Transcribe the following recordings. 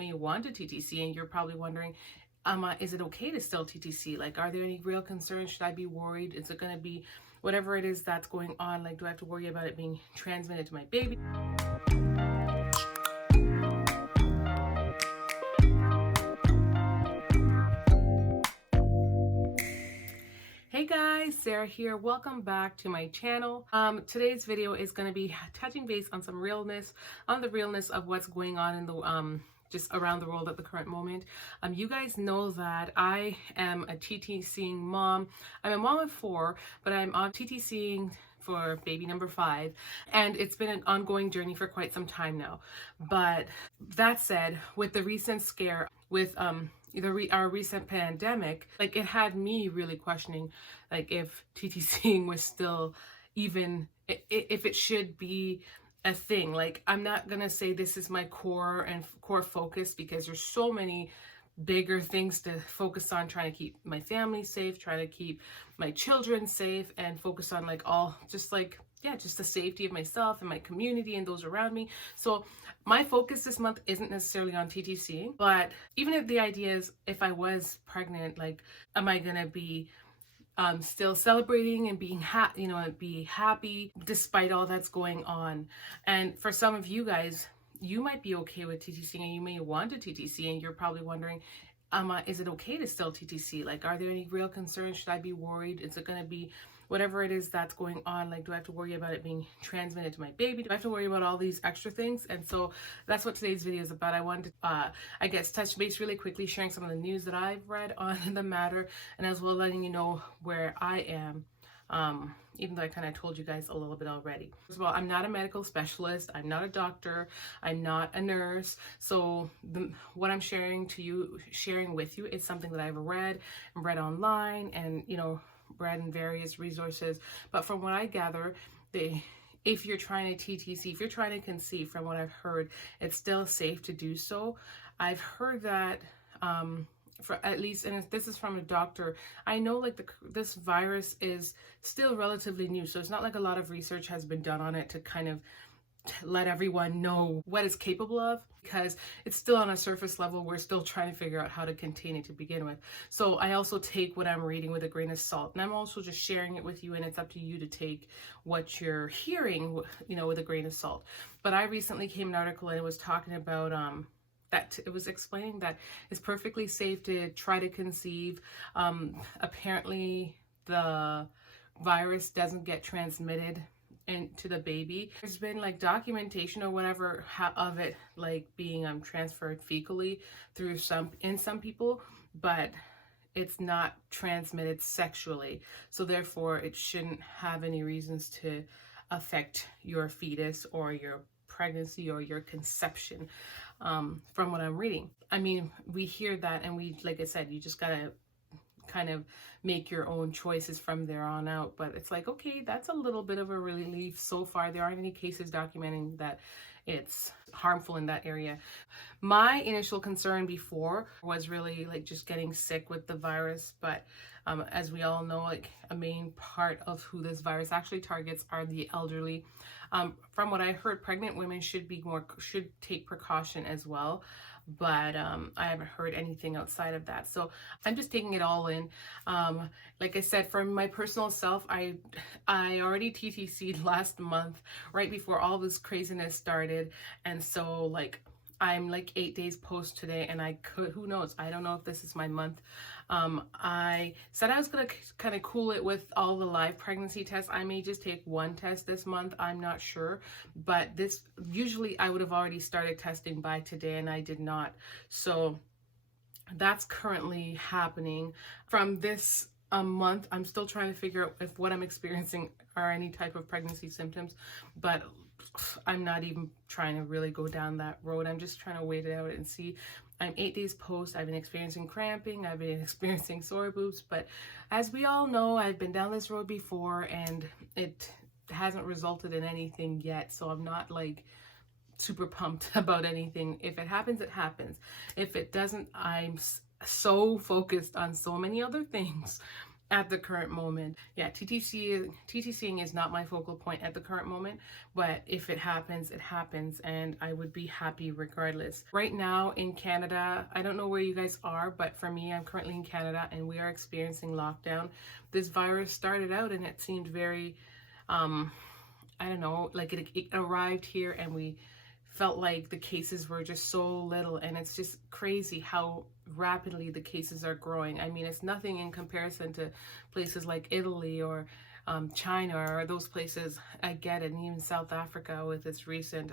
may want a TTC, and you're probably wondering, is it okay to still TTC? Like, are there any real concerns? Should I be worried? Is it going to be whatever it is that's going on? Like, do I have to worry about it being transmitted to my baby? Hey guys, Sarah here. Welcome back to my channel. Today's video is going to be touching base on some realness, on the realness of what's going on in the just around the world at the current moment. You guys know that I am a TTCing mom. I'm a mom of 4, but I'm on TTCing for baby number 5, and it's been an ongoing journey for quite some time now. But that said, with the recent scare with our recent pandemic, like, it had me really questioning, like, if TTCing was still even, if it should be a thing. Like, I'm not gonna say this is my core focus, because there's so many bigger things to focus on, trying to keep my family safe, trying to keep my children safe, and focus on just the safety of myself and my community and those around me. So my focus this month isn't necessarily on TTC, but even if the idea is, if I was pregnant, like, am I gonna be still celebrating and being happy despite all that's going on? And for some of you guys, you might be okay with TTC, and you may want a TTC, and you're probably wondering, is it okay to still TTC? Like, are there any real concerns? Should I be worried? Is it going to be whatever it is that's going on? Like, do I have to worry about it being transmitted to my baby? Do I have to worry about all these extra things? And so that's what today's video is about. I wanted to, I guess, touch base really quickly, sharing some of the news that I've read on the matter, and as well letting you know where I am. Even though I kind of told you guys a little bit already. First of all, I'm not a medical specialist. I'm not a doctor. I'm not a nurse. So what I'm sharing with you is something that I've read online, and, read in various resources. But from what I gather, if you're trying to TTC, if you're trying to conceive, from what I've heard, it's still safe to do so. I've heard that, for at least, and this is from a doctor, I know, like, this virus is still relatively new, so it's not like a lot of research has been done on it to kind of let everyone know what it's capable of, because it's still on a surface level. We're still trying to figure out how to contain it to begin with. So I also take what I'm reading with a grain of salt, and I'm also just sharing it with you, and it's up to you to take what you're hearing, with a grain of salt. But I recently came an article, and it was talking about that it was explaining that it's perfectly safe to try to conceive. Apparently the virus doesn't get transmitted into the baby. There's been, like, documentation or whatever of it, like, being transferred fecally through some people, but it's not transmitted sexually. So therefore it shouldn't have any reasons to affect your fetus or your pregnancy or your conception, from what I'm reading. I mean, we hear that, and like I said, you just gotta kind of make your own choices from there on out. But it's like, okay, that's a little bit of a relief so far. There aren't any cases documenting that it's harmful in that area. My initial concern before was really, like, just getting sick with the virus, but as we all know, like, a main part of who this virus actually targets are the elderly. From what I heard, pregnant women should take precaution as well, but I haven't heard anything outside of that. So I'm just taking it all in. Like I said, for my personal self, I already TTC'd last month, right before all this craziness started, and so, like, I'm like 8 days post today, and who knows, I don't know if this is my month. I said I was gonna kind of cool it with all the live pregnancy tests. I may just take one test this month, I'm not sure, but usually I would have already started testing by today, and I did not. So that's currently happening. From this month, I'm still trying to figure out if what I'm experiencing are any type of pregnancy symptoms, but I'm not even trying to really go down that road. I'm just trying to wait it out and see. I'm 8 days post. I've been experiencing cramping. I've been experiencing sore boobs, but as we all know, I've been down this road before, and it hasn't resulted in anything yet. So I'm not, like, super pumped about anything. If it happens, it happens. If it doesn't, I'm so focused on so many other things at the current moment. Yeah, TTCing is not my focal point at the current moment, but if it happens, it happens, and I would be happy regardless. Right now in Canada, I don't know where you guys are, but for me, I'm currently in Canada and we are experiencing lockdown. This virus started out and it seemed very, I don't know, like it arrived here and we felt like the cases were just so little, and it's just crazy how rapidly the cases are growing. I mean, it's nothing in comparison to places like Italy or China or those places. I get it, and even South Africa with its recent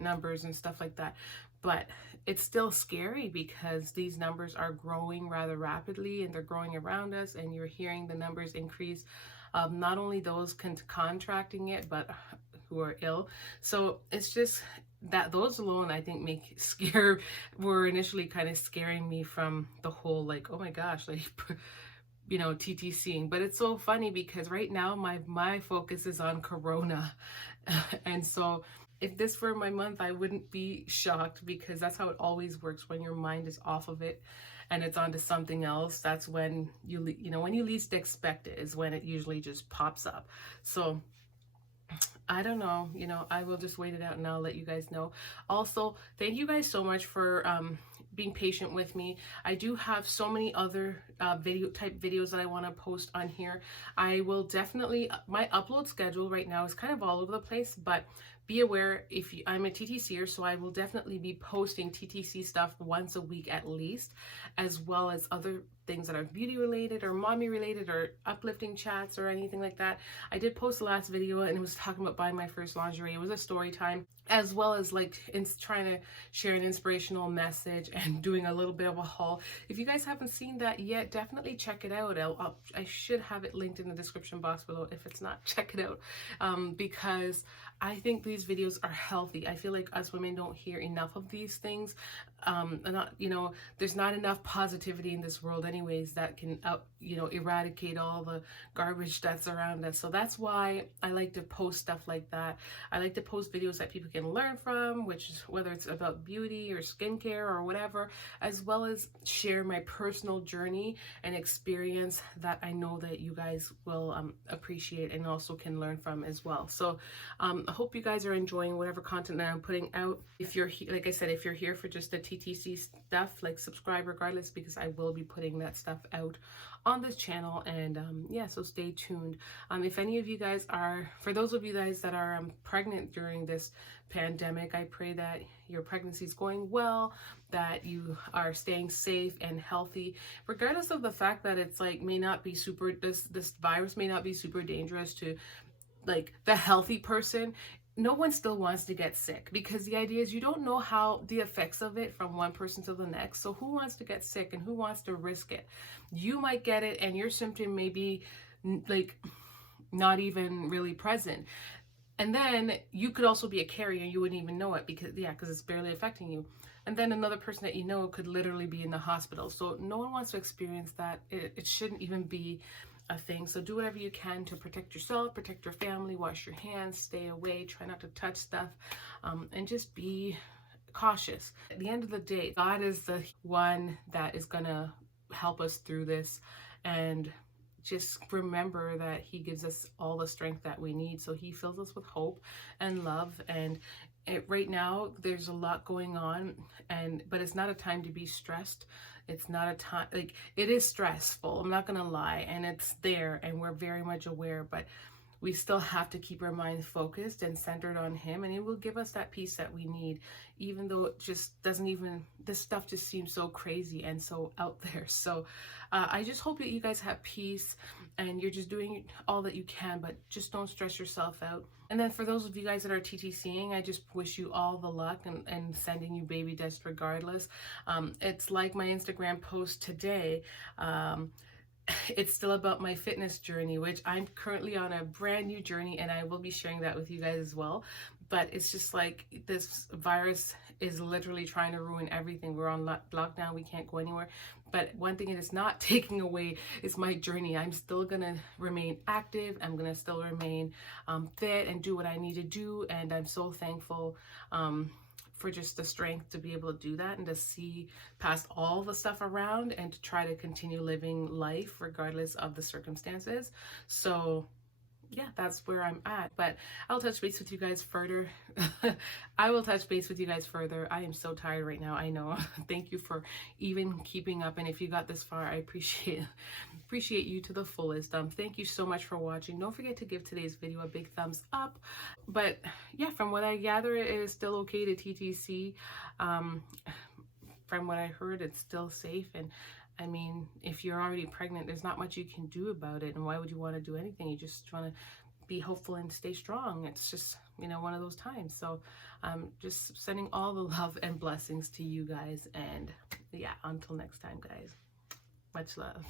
numbers and stuff like that. But it's still scary because these numbers are growing rather rapidly and they're growing around us, and you're hearing the numbers increase. Not only those contracting it, but who are ill. So it's just that those alone, I think, were initially kind of scaring me from the whole, like, oh my gosh, like, you know, TTCing. But it's so funny because right now my focus is on Corona. And so if this were my month, I wouldn't be shocked, because that's how it always works. When your mind is off of it and it's onto something else, that's when you know, when you least expect it is when it usually just pops up. So I don't know, you know, I will just wait it out and I'll let you guys know. Also, thank you guys so much for being patient with me. I do have so many other videos that I want to post on here. I will definitely, my upload schedule right now is kind of all over the place, but be aware, I'm a TTCer, so I will definitely be posting TTC stuff once a week at least, as well as other things that are beauty related or mommy related or uplifting chats or anything like that. I did post the last video and it was talking about buying my first lingerie. It was a story time, as well as like trying to share an inspirational message and doing a little bit of a haul. If you guys haven't seen that yet, definitely check it out. I should have it linked in the description box below. If it's not, check it out, because I think these videos are healthy. I feel like us women don't hear enough of these things. You know, there's not enough positivity in this world anyways that can you know, eradicate all the garbage that's around us. So that's why I like to post stuff like that. I like to post videos that people can learn from, which is whether it's about beauty or skincare or whatever, as well as share my personal journey and experience that I know that you guys will appreciate and also can learn from as well. So I hope you guys are enjoying whatever content that I'm putting out. If you're like I said, if you're here for just the TTC stuff, like, subscribe regardless, because I will be putting that stuff out on this channel. And yeah, so stay tuned. If any of you guys are, for those of you guys that are pregnant during this pandemic, I pray that your pregnancy is going well, that you are staying safe and healthy, regardless of the fact that it's like may not be super, this virus may not be super dangerous to like the healthy person. No one still wants to get sick, because the idea is you don't know how the effects of it from one person to the next. So who wants to get sick and who wants to risk it? You might get it and your symptom may be like not even really present. And then you could also be a carrier and you wouldn't even know it, because it's barely affecting you. And then another person that you know could literally be in the hospital. So no one wants to experience that. It shouldn't even be a thing. So do whatever you can to protect yourself, protect your family, wash your hands, stay away, try not to touch stuff, and just be cautious. At the end of the day, God is the one that is gonna help us through this, and just remember that he gives us all the strength that we need. So he fills us with hope and love. And right now there's a lot going on, but it's not a time to be stressed. It's not a time, like, it is stressful, I'm not gonna lie, and it's there and we're very much aware, but we still have to keep our minds focused and centered on him, and he will give us that peace that we need, even though it just doesn't even, this stuff just seems so crazy and so out there. So I just hope that you guys have peace and you're just doing all that you can, but just don't stress yourself out. And then for those of you guys that are TTCing, I just wish you all the luck and sending you baby dust regardless. It's like my Instagram post today. It's still about my fitness journey, which I'm currently on a brand new journey, and I will be sharing that with you guys as well. But it's just like this virus is literally trying to ruin everything. We're on lockdown, we can't go anywhere. But one thing it is not taking away is my journey. I'm still gonna remain active. I'm gonna still remain fit and do what I need to do. And I'm so thankful for just the strength to be able to do that and to see past all the stuff around and to try to continue living life regardless of the circumstances. So yeah, that's where I'm at. But I'll touch base with you guys further. I will touch base with you guys further. I am so tired right now, I know. Thank you for even keeping up, and if you got this far, I appreciate you to the fullest. Thank you so much for watching. Don't forget to give today's video a big thumbs up. But yeah, from what I gather, it is still okay to TTC. From what I heard, it's still safe. And I mean, if you're already pregnant, there's not much you can do about it. And why would you want to do anything? You just want to be hopeful and stay strong. It's just, you know, one of those times. So just sending all the love and blessings to you guys. And yeah, until next time, guys. Much love.